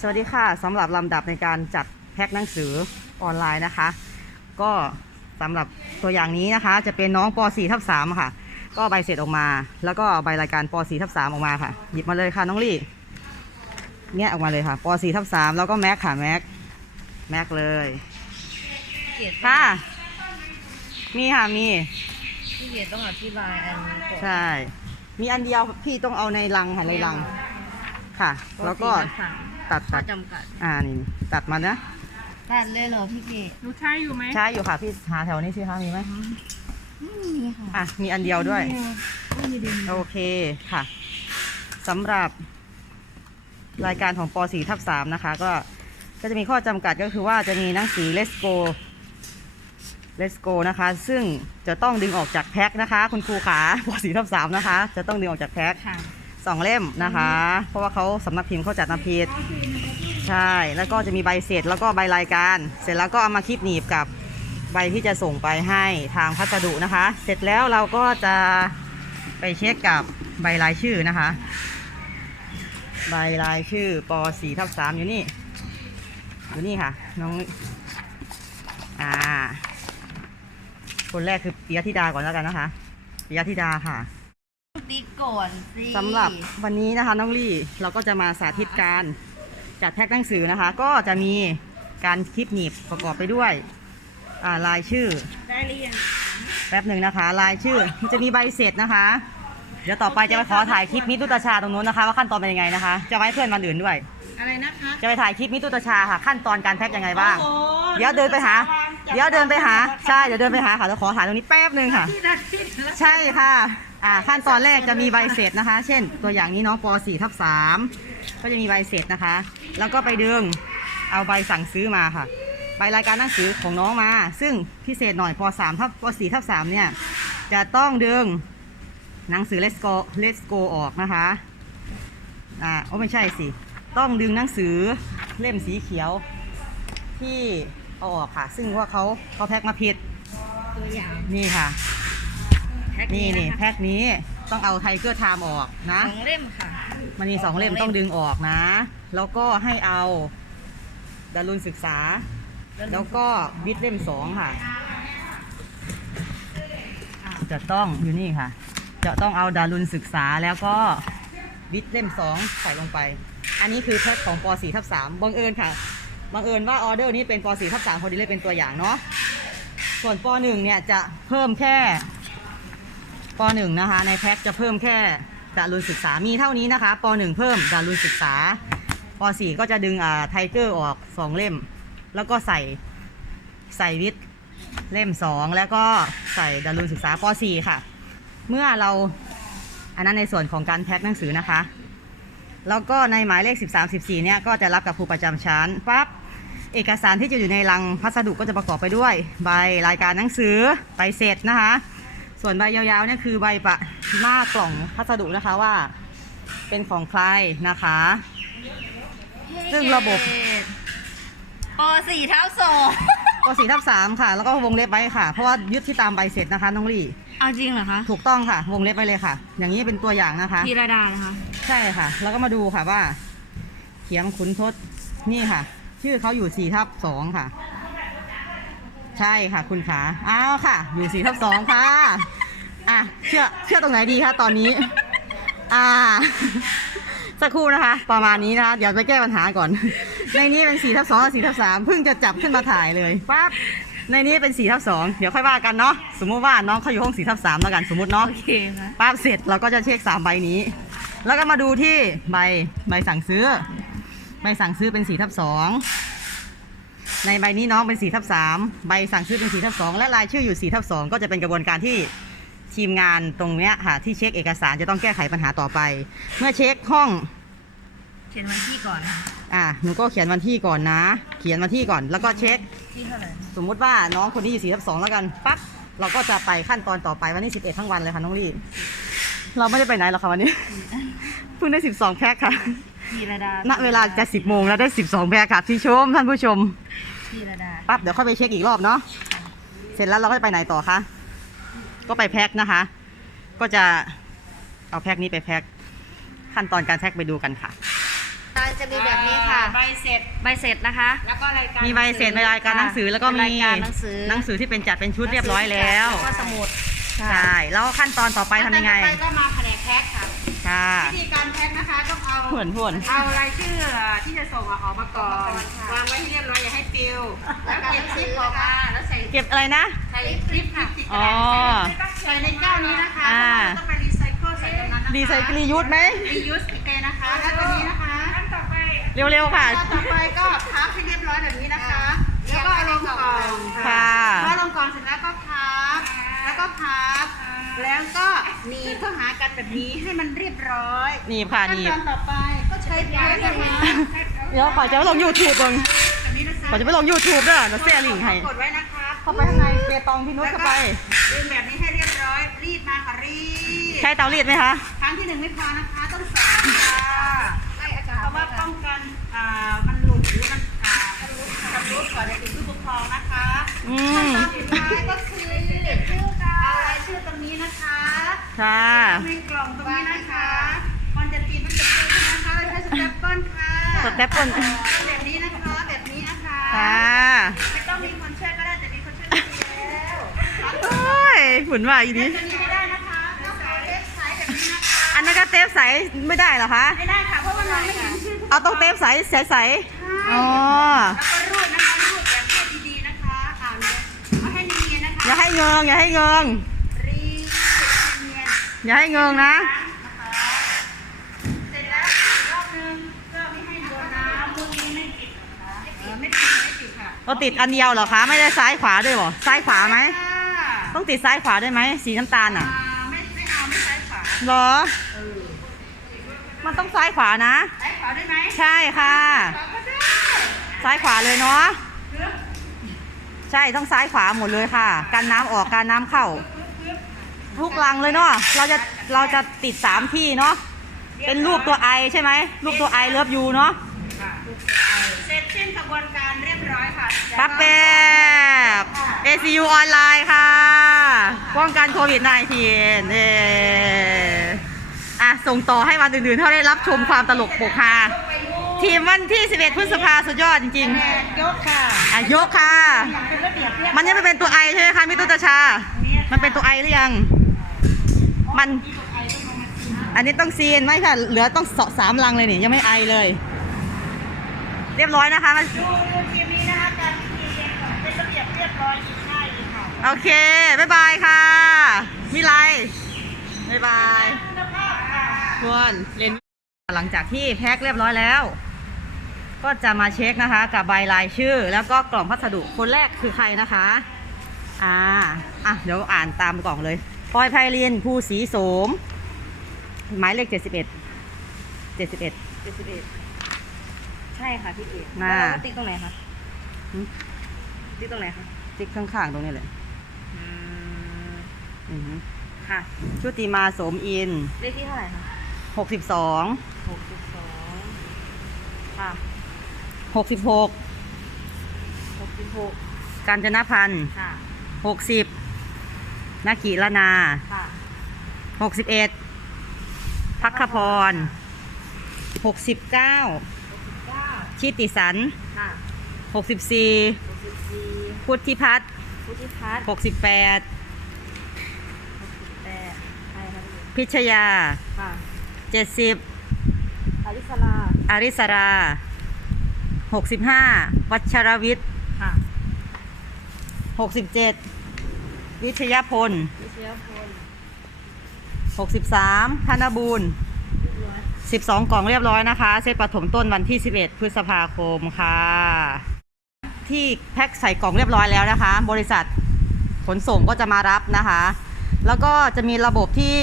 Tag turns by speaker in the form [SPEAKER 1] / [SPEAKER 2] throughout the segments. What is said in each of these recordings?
[SPEAKER 1] สวัสดีค่ะสำหรับลำดับในการจัดแพ็คหนังสือออนไลน์นะคะ ก็สำหรับตัวอย่างนี้นะคะ จะเป็นน้องป .4 ทับ3ค่ะ ก็ใบเสร็จออกมา แล้วก็ใบรายการป .4 ทับ3ออกมาค่ะ หยิบมาเลยค่ะน้องลี่เนี่ยออกมาเลยค่ะป .4 ทับ3แล้วก็แม็กค่ะแม็กแม็กเลย
[SPEAKER 2] เกียรติ
[SPEAKER 1] ค่ะ มีค่ะมี
[SPEAKER 2] พี่เกียรติต้องอธิบายอันนี้ก่อน
[SPEAKER 1] ใช่ มีอันเดียวพี่ต้องเอาในลังค่ะในลังค่ะ แล้วก็
[SPEAKER 2] ปสี่ทับสาม
[SPEAKER 1] ตัด
[SPEAKER 2] ข้อ
[SPEAKER 1] ตัด
[SPEAKER 2] จำกัด
[SPEAKER 1] อ่านี่ตัดมานะ
[SPEAKER 2] ตัดเลยเหรอพี่เกด
[SPEAKER 3] หนูใช้อยู่ไหม
[SPEAKER 1] ใช่อยู่ค่ะพี่หาแถวนี้สิคะมีไหม
[SPEAKER 2] ไม่มีค่ะ
[SPEAKER 1] อะมีอันเดียวด้วย
[SPEAKER 2] ไม่มีดิน
[SPEAKER 1] โอเคค่ะสำหรับรายการของป .4 ทับ3นะคะ ก็ก็จะมีข้อจำกัดก็คือว่าจะมีหนังสือ Let's Go Let's Go นะคะ ซึ่งจะต้องดึงออกจากแพ็คนะคะ คุณครูขาป .4 ทับ3นะคะ จะต้องดึงออกจากแพ็ค
[SPEAKER 2] ค่ะ
[SPEAKER 1] สองเล่มนะคะ เพราะว่าเขาสำนักพิมพ์เขาจัดมาผิดใช่ แล้วก็จะมีใบเสร็จแล้วก็ใบรายการ เสร็จแล้วก็เอามาคลิปหนีบกับใบที่จะส่งไปให้ทางพัสดุนะคะ เสร็จแล้วเราก็จะไปเช็คกับใบรายชื่อนะคะ ใบรายชื่อป .4 ทับ3อยู่นี่ อยู่นี่ค่ะ น้อง อ่า คนแรกคือปิยธิดาก่อนแล้วกันนะคะปิยธิดาค่ะ
[SPEAKER 2] ติ๊กก่อนสิ
[SPEAKER 1] สำหรับวันนี้นะคะน้องลี่เราก็จะมาสาธิตการจัดแพ็คหนังสือนะคะ ก็จะมีการคลิปหนีบประกอบไปด้วยอ่ารายชื่อ
[SPEAKER 2] ได้หรือยัง
[SPEAKER 1] แป๊บหนึ่งนะคะรายชื่อจะมีใบเสร็จนะคะ เดี๋ยวต่อไปจะไปขอถ่ายคลิปมิตรตุตชาตรงนู้นนะคะ ว่าขั้นตอนเป็นยังไงนะคะ จะไว้เพื่อนวันอื่นด้วย
[SPEAKER 2] อะไรนะคะ
[SPEAKER 1] จะไปถ่ายคลิปมิตรตุตชาค่ะขั้นตอนการแพ็คยังไงบ้าง
[SPEAKER 3] โอ้โห
[SPEAKER 1] เดี๋ยวเดินไปหา เดี๋ยวเดินไปหา ใช่ เดี๋ยวเดินไปหาค่ะเดี๋ยวขอถ่ายตรงนี้แป๊บหนึ่งค่ะ
[SPEAKER 2] ที่ได้ที่ได้
[SPEAKER 1] ใช่ค่ะ อ่าขั้นตอนแรกจะมีใบเสร็จนะคะ เช่น ตัวอย่างนี้น้องป .4 ทับ3ก็จะมีใบเสร็จนะคะ แล้วก็ไปดึงเอาใบสั่งซื้อมาค่ะ ใบรายการหนังสือของน้องมา ซึ่งพิเศษหน่อยป .3 ทับป .4 ทับ3เนี่ยจะต้องดึงหนังสือ Let's Go Let's Go ออกนะคะอ่าโอ้ไม่ใช่สิ ต้องดึงหนังสือเล่มสีเขียวที่เอาออกค่ะ ซึ่งว่าเขาเขาแพ็คมาผิด
[SPEAKER 2] ตัวอย่าง
[SPEAKER 1] นี่ค่ะ
[SPEAKER 2] พ็ค
[SPEAKER 1] นี่
[SPEAKER 2] นี้
[SPEAKER 1] นี่
[SPEAKER 2] นะคะ
[SPEAKER 1] แพ็คนี้ต้องเอาไทเกอร์ไทม์ออกนะ
[SPEAKER 2] สองเล่มค่ะ
[SPEAKER 1] มันมีสองเล่ม
[SPEAKER 2] สองเล่ม
[SPEAKER 1] ต้องดึงออกนะ แล้วก็ให้เอาดารุณศึกษา แล้วก็บิดเล่มสองค่ะ จะต้องอยู่นี่ค่ะ จะต้องเอาดารุณศึกษาแล้วก็บิดเล่มสองใส่ลงไป อันนี้คือแพ็คของป .4 ทับ3บังเอิญค่ะบังเอิญว่าออเดอร์นี้เป็นป .4 ทับ3พอดีเลยเป็นตัวอย่างเนาะส่วนป .1 เนี่ยจะเพิ่มแค่ ป .1 นะคะ ในแพ็คจะเพิ่มแค่ดารุณศึกษามีเท่านี้นะคะป .1 เพิ่มดารุณศึกษาป .4 ก็จะดึงอ่าไทเกอร์ออก 2 เล่ม แล้วก็ใส่ใส่วิทย์เล่ม 2 แล้วก็ใส่ดารุณศึกษาป .4 ค่ะ เมื่อเราอันนั้นในส่วนของการแพ็คหนังสือนะคะ แล้วก็ในหมายเลข 13 14 เนี่ยก็จะรับกับครูประจำชั้นปั๊บเอกสารที่จะอยู่ในลังพัสดุก็จะประกอบไปด้วย ใบรายการหนังสือใบเสร็จนะคะ ส่วนใบยาวๆเนี่ยคือใบปะหน้ากล่องพัสดุนะคะว่า เป็นของใครนะคะ ซึ่งระบบ
[SPEAKER 2] ปสี่เท้าสอง
[SPEAKER 1] ปสีทับสามค่ะ แล้วก็วงเล็บไว้ค่ะ เพราะว่ายึดที่ตามใบเสร็จนะคะน้องลี่
[SPEAKER 2] เอาจริงเหรอคะ
[SPEAKER 1] ถูกต้องค่ะ วงเล็บไว้เลยค่ะ อย่างนี้เป็นตัวอย่างนะคะ
[SPEAKER 2] พีระดานะคะ
[SPEAKER 1] ใช่ค่ะ แล้วก็มาดูค่ะว่า เขียงขุนทศนี่ค่ะ ชื่อเขาอยู่สี่ทับสองค่ะ ใช่ค่ะคุณขาอ้าวค่ะ อยู่สี่ทับสองค่ะ อะ เชื่อเชื่อตรงไหนดีคะตอนนี้ อ่า สักครู่นะคะ ประมาณนี้นะคะ เดี๋ยวไปแก้ปัญหาก่อน ในนี้เป็นสี่ทับสองกับสี่ทับสามเพิ่งจะจับขึ้นมาถ่ายเลยปั๊บในนี้เป็นสี่ทับสองเดี๋ยวค่อยว่ากันเนาะสมมุติว่าน้องเขาอยู่ห้องสี่ทับสามแล้วกันสมมติเนาะ
[SPEAKER 2] โอเคค่ะ
[SPEAKER 1] ปั๊บเสร็จเราก็จะเช็คสามใบนี้ แล้วก็มาดูที่ใบใบสั่งซื้อ ใบสั่งซื้อเป็นสี่ทับสอง ในใบนี้น้องเป็นสี่ทับสามใบสั่งซื้อเป็นสี่ทับสองและรายชื่ออยู่สี่ทับสองก็จะเป็นกระบวนการที่ทีมงานตรงเนี้ยค่ะที่เช็คเอกสารจะต้องแก้ไขปัญหาต่อไป เมื่อเช็คห้อง
[SPEAKER 2] เขียนวันที่ก่อนค่ะ
[SPEAKER 1] อะหนูก็เขียนวันที่ก่อนนะ เขียนวันที่ก่อนแล้วก็เช็ค
[SPEAKER 2] ที่เท่าไหร่
[SPEAKER 1] สมมุติว่าน้องคนนี้อยู่สี่ทับสองแล้วกันปั๊บเราก็จะไปขั้นตอนต่อไปวันนี้สิบเอ็ดทั้งวันเลยค่ะน้องลี่ เราไม่ได้ไปไหนหรอกค่ะวันนี้ เพิ่งได้สิบสองแพ็คค่ะ
[SPEAKER 2] พีระดา
[SPEAKER 1] ณเวลาจะสิบโมงแล้วได้สิบสองแพ็คค่ะที่ชมท่านผู้ชม
[SPEAKER 2] พีระดา
[SPEAKER 1] ปั๊บเดี๋ยวค่อยไปเช็คอีกรอบเนาะเสร็จแล้วเราก็จะไปไหนต่อคะก็ไปแพ็คนะคะ ก็จะเอาแพ็คนี้ไปแพ็คขั้นตอนการแพ็คไปดูกันค่ะ
[SPEAKER 2] จะมีแบบนี้ค่ะ ใบเสร็จ
[SPEAKER 3] ใบเสร็จนะคะ
[SPEAKER 2] แล้วก็รายการ
[SPEAKER 1] มีใบเสร็จมีรายการหนังสือแล้วก็มี
[SPEAKER 3] รายการหนังสือ
[SPEAKER 1] หนังสือที่เป็นจัดเป็นชุดเรียบร้อยแล้ว
[SPEAKER 3] แล้วก็สมุด
[SPEAKER 1] ใช่แล้วขั้นตอนต่อไปทำยังไง
[SPEAKER 2] ต่อไปก็มาแผนกแพ็ คค่ะ
[SPEAKER 1] ค่ะ
[SPEAKER 2] วิธีการแพ็คนะคะต้องเอา
[SPEAKER 1] ผวนผวน
[SPEAKER 2] เอารายชื่อที่จะส่งอะออกมาก่อนวางไว้ให้เรียบร้อยอย่าให้ปลิวแล้วเก็บซิปออกมาแล้วใส่
[SPEAKER 1] เก็บอะไรนะ
[SPEAKER 2] ใส่คลิปค่ะ
[SPEAKER 1] อ๋อ
[SPEAKER 2] ใส่ในแก้วนี้นะคะ
[SPEAKER 1] อ่า
[SPEAKER 2] เพราะว่าเราต้องไปรีไซเคิลใส่ตรงนั้นนะคะ
[SPEAKER 1] ดีไซน์รียูสไหม
[SPEAKER 2] รียูสโอเคนะคะ แล้วตัวนี้นะคะขั้นต่อไป
[SPEAKER 1] เร็วๆค่ะ
[SPEAKER 2] ขั้นต่อไปก็พับให้เรียบร้อยแบบนี้นะคะ แล้วก็เอาลงกล่อง
[SPEAKER 1] ค่ะ
[SPEAKER 2] พอลงกล่องเสร็จแล้วก็พับแล้วก็พับ แล้วก็หนีบเข้าหากันแบบนี้ให้มันเรียบร้อย
[SPEAKER 1] หนีบค่ะ
[SPEAKER 2] ขั้
[SPEAKER 1] ห
[SPEAKER 2] น
[SPEAKER 1] นี
[SPEAKER 2] ต
[SPEAKER 1] บ
[SPEAKER 2] อนต่อไปก็ใช้เพชรนะคะ
[SPEAKER 1] เดี๋ยวขอจะไปลง YouTube เบิ่ง
[SPEAKER 2] แบบนี้นะคะ
[SPEAKER 1] ขอจะไปลง YouTube เด้อเดี๋ยวเสียลิงก์ให้
[SPEAKER 2] กดไว้นะคะ
[SPEAKER 1] เข้าไปข้างในเปตองพี่นุชเข้าไป
[SPEAKER 2] ดึงแบบนี้ให้เรียบร้อย รีดมาค่ะรีด
[SPEAKER 1] ใช้เตารีดไหมคะ
[SPEAKER 2] ครั้งที่หนึ่งไม่พอนะคะต้องสองค่ะเพราะว่าป้องกันอ่ามันหลุดหรือมันอ่าชำรุดชำรุดก่อนจะถึงผู้ปกครองนะคะ
[SPEAKER 1] อื
[SPEAKER 2] ขั้น
[SPEAKER 1] ม
[SPEAKER 2] ตอนสุดท้ายก็คือ ชื่อเอารายชื่อตรงนี้นะคะ
[SPEAKER 1] ค่ะ
[SPEAKER 2] ในกล่องตรงนี้นะคะมันจะตีมันจะตีนะคะเราใช้สเต็ปเปิลค่ะ
[SPEAKER 1] สเต็ปเปิ้ล
[SPEAKER 2] แบบนี้นะคะแบบนี้นะคะ
[SPEAKER 1] ค่ะ
[SPEAKER 2] ไม่ต้องมีคนช่วยก็ได้แต่มีคนช่วยก็ดีแล้ว
[SPEAKER 1] โอ้ยหมุนว่าอีนี้
[SPEAKER 2] ตัวนี้ไม่ได้นะคะต้องเอาเทปใสแบบนี้นะคะ
[SPEAKER 1] อันนั้นก็เทปใสไม่ได้เหรอคะ
[SPEAKER 2] ไม่ได้ค่ะเพราะว่าน้องไม่เห็นชื่อทุก
[SPEAKER 1] เอาต้องเทปใสใสใสอ๋อ
[SPEAKER 2] แล้วก็รูดนะคะรูดแบบให้ดีๆนะคะอ่าเนี่ยเอาให้เนียนๆนะคะ
[SPEAKER 1] อย่าให้เงิงอย่าให้เงิง
[SPEAKER 2] รีดเนียน
[SPEAKER 1] อย่าให้เงิงนะ
[SPEAKER 2] ๆนะคะเสร็จแล้วอีกรอบนึงก็ไม่ให้โดนน้ำมือนี้ไม่ติดนะคะเออไม่ติดไม่ติดค่ะ
[SPEAKER 1] เราติดอันเดียวเหรอคะไม่ได้ซ้ายขวาด้วยเหรอซ้ายขวาไหม
[SPEAKER 2] ค่ะ
[SPEAKER 1] ต้องติดซ้ายขวาด้วยไหมสีน้ำตาลอะ
[SPEAKER 2] อ่าไม่ไม่เอาไม่ซ้ายขวา
[SPEAKER 1] เหรอมันต้องซ้ายขวานะ
[SPEAKER 2] ซ้ายขวาได้ไหม
[SPEAKER 1] ใช่ค่ะ
[SPEAKER 2] ขวาก็ได้
[SPEAKER 1] ซ้ายขวาเลยเนาะ
[SPEAKER 2] เลือก
[SPEAKER 1] ใช่ต้องซ้ายขวาหมดเลยค่ะการน้ำออกการน้ำเข้า ทุกลังเลยเนาะเราจะเราจะติดสามที่เนาะเป็นรูปตัวไอใช่ไหมรูปตัวไอเลิฟยูเนาะ
[SPEAKER 2] ค่ะเสร็จสิ้นกระบวนการเรียบร้อยค่ะ
[SPEAKER 1] ครับแบบ ACU ออนไลน์ค่ะ ป้องกันโควิด -19 เออะส่งต่อให้วันอื่นๆเขาได้รับชมความตลกปกฮาทีมวันที่ 11 พฤษภาสุดยอดจริง
[SPEAKER 2] แนนยกค่ะ
[SPEAKER 1] ๆอะยกค่ะ
[SPEAKER 2] เป็นระเบียบเรียบ
[SPEAKER 1] มันยังไม่เป็นตัวไอใช่ไหมคะมิตุตชา มันเป็นตัวไอหรือยัง มัน อันนี้ต้องซีนไม่ค่ะ เหลือต้องสสามลังเลยนี่ยังไม่ไอเลย เรียบร้อยนะคะมัน
[SPEAKER 2] ดูดูทีมนี้นะคะการพิธีเรียนก่อนเป็นระเบียบเรียบร้อยอีกง่ายอีกค่ะ
[SPEAKER 1] โอเค บ๊ายบายค่ะ มิไลบ๊ายบาย
[SPEAKER 2] คุณภาพค่ะ
[SPEAKER 1] ทวนเรียนหลังจากที่แพ็คเรียบร้อยแล้ว ก็จะมาเช็คนะคะ กับใบรายชื่อ แล้วก็กล่องพัสดุคนแรกคือใครนะคะ อ่า อะ เดี๋ยวอ่านตามกล่องเลย พลอยไพลินภูศรีโสม หมายเลขเจ็ดสิบเอ็ดเจ็ดสิบเอ็ด
[SPEAKER 3] เจ็ดสิบเอ็ดใช่ค่ะพี่เก๋
[SPEAKER 1] น่า
[SPEAKER 3] แล้วเราติ๊กตรงไหนคะ
[SPEAKER 1] หืม
[SPEAKER 3] ติ๊กตรงไหนคะ
[SPEAKER 1] ติ๊กข้างๆ ตรงนี้เลย
[SPEAKER 3] อืม
[SPEAKER 1] อือหือ
[SPEAKER 3] ค่ะ
[SPEAKER 1] ชุติมาโสมอิน
[SPEAKER 3] เลขที่เท่าไหร่คะ
[SPEAKER 1] หกสิบสอง
[SPEAKER 3] หกสิบสองค่ะ
[SPEAKER 1] หกสิบหก
[SPEAKER 3] หกสิบหก
[SPEAKER 1] กาญจนพันธ์
[SPEAKER 3] ค่ะ
[SPEAKER 1] หกสิบ นากิละนา
[SPEAKER 3] ค่ะ
[SPEAKER 1] หกสิบเอ็ดพักขพรหกสิบเก้า
[SPEAKER 3] เก้า
[SPEAKER 1] ชิติสัน
[SPEAKER 3] ค่ะ
[SPEAKER 1] หกสิบสี่
[SPEAKER 3] หกสิบสี่
[SPEAKER 1] พุทธิพัฒน์
[SPEAKER 3] พุทธิพัฒน์
[SPEAKER 1] หกสิบแปด
[SPEAKER 3] หกสิบแปดใช่ค่ะพี่
[SPEAKER 1] พิชยา
[SPEAKER 3] ค่ะ
[SPEAKER 1] เจ็ดสิบ
[SPEAKER 3] อลิสลา
[SPEAKER 1] อาริสราหกสิบห้าวัชรวิทย์
[SPEAKER 3] ค่ะ
[SPEAKER 1] หกสิบเจ็ด วิทยาพล
[SPEAKER 3] วิเชียพล
[SPEAKER 1] หกสิบสามธนบูรณ์
[SPEAKER 3] เรียบร้อย
[SPEAKER 1] สิบสองกล่องเรียบร้อยนะคะ เซตปฐมต้นวันที่สิบเอ็ดพฤษภาคมค่ะ ที่แพ็คใส่กล่องเรียบร้อยแล้วนะคะ บริษัทขนส่งก็จะมารับนะคะ แล้วก็จะมีระบบที่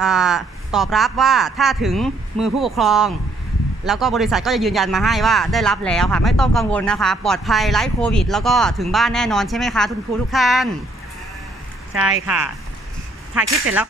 [SPEAKER 1] อาตอบรับว่าถ้าถึงมือผู้ปกครอง แล้วก็บริษัทก็จะยืนยันมาให้ว่าได้รับแล้วค่ะ ไม่ต้องกังวลนะคะ ปลอดภัยไร้โควิด แล้วก็ถึงบ้านแน่นอนใช่ไหมคะทุกครูทุกท่าน ใช่ค่ะถ่ายคลิปเสร็จแล้ว